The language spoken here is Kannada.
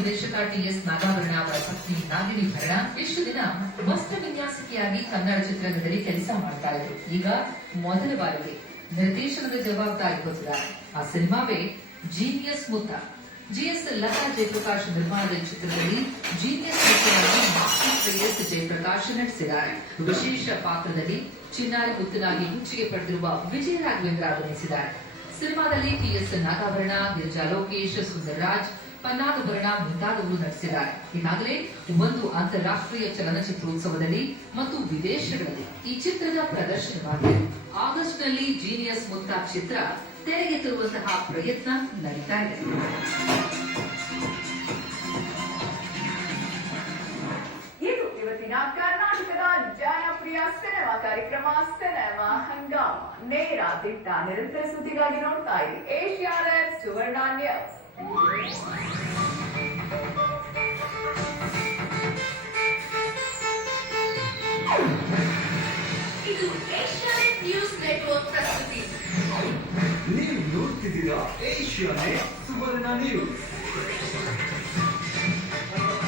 ನಿರ್ದೇಶಕ ಟಿ.ಎಸ್. ನಾಗಾಭರಣ ಅವರ ಪತ್ನಿ ನಾಗಿನಿ ಭರಣ ಇಷ್ಟು ದಿನ ವಸ್ತ್ರ ವಿನ್ಯಾಸಕಿಯಾಗಿ ಕನ್ನಡ ಚಿತ್ರರಂಗದಲ್ಲಿ ಕೆಲಸ ಮಾಡ್ತಾ ಇದ್ರು. ಈಗ ಮೊದಲ ಬಾರಿಗೆ ನಿರ್ದೇಶನದ ಜವಾಬ್ದಾರಿ ಹೊತ್ತಿದ್ದಾರೆ. ಆ ಸಿನಿಮಾವೇ ಜೀನಿಯಸ್ ಮುತ್ತ. ಜಿಎಸ್ ಲತಾ ಜಯಪ್ರಕಾಶ್ ನಿರ್ಮಾಣದ ಚಿತ್ರದಲ್ಲಿ ಜೀನಿಯಸ್ ಮುತ್ತನಾಗಿ ಮಾಸ್ಟರ್ ಶ್ರೇಯಸ್ ಜಯಪ್ರಕಾಶ್ ನಟಿಸಿದ್ದಾರೆ. ವಿಶೇಷ ಪಾತ್ರದಲ್ಲಿ ಚಿನ್ನಾರಿ ಮುತ್ತನಾಗಿ ಮೆಚ್ಚುಗೆ ಪಡೆದಿರುವ ವಿಜಯ ರಾಘವೇಂದ್ರ ಅಭಿನಯಿಸಿದ್ದಾರೆ. ಸಿನಿಮಾದಲ್ಲಿ ಟಿ.ಎಸ್. ನಾಗಾಭರಣ, ಗಿರಿಜಾ ಲೋಕೇಶ್, ಸುಂದರ್ ರಾಜ್, ಪನ್ನಾಗಭರಣ ಮುಂತಾದವರು ನಟಿಸಿದ್ದಾರೆ. ಈಗಾಗಲೇ ಒಂದು ಅಂತಾರಾಷ್ಟ್ರೀಯ ಚಲನಚಿತ್ರೋತ್ಸವದಲ್ಲಿ ಮತ್ತು ವಿದೇಶಗಳಲ್ಲಿ ಈ ಚಿತ್ರದ ಪ್ರದರ್ಶನವಾಗಿದೆ. ಆಗಸ್ಟ್ನಲ್ಲಿ ಜೀನಿಯಸ್ ಮುತ್ತ ಚಿತ್ರ ತೆರೆಗೆ ತರುವಂತಹ ಪ್ರಯತ್ನ ನಡೀತಾ ಇದೆ. ಇದು ಇವತ್ತಿನ ಕರ್ನಾಟಕದ ಜನಪ್ರಿಯ ಸಿನಿಮಾ ಕಾರ್ಯಕ್ರಮ ಸಿನಿಮಾ ಹಂಗಾಮ. ನೇರ ದಿಟ್ಟ ನಿರಂತರ ಸುದ್ದಿಗಾಗಿ ನೋಡ್ತಾ ಇರಿ ಏಷ್ಯಾನೆಟ್ ಸುವರ್ಣ ನ್ಯೂಸ್. ಇದು ಏಷ್ಯಾನೆಟ್ ನ್ಯೂಸ್ ನೆಟ್ವರ್ಕ್ ಪ್ರಸ್ತುತಿ. ನೀವು ನೋಡ್ತಿದ್ದೀರಾ ಏಷ್ಯಾನೆಟ್ ಸುವರ್ಣ ನ್ಯೂಸ್.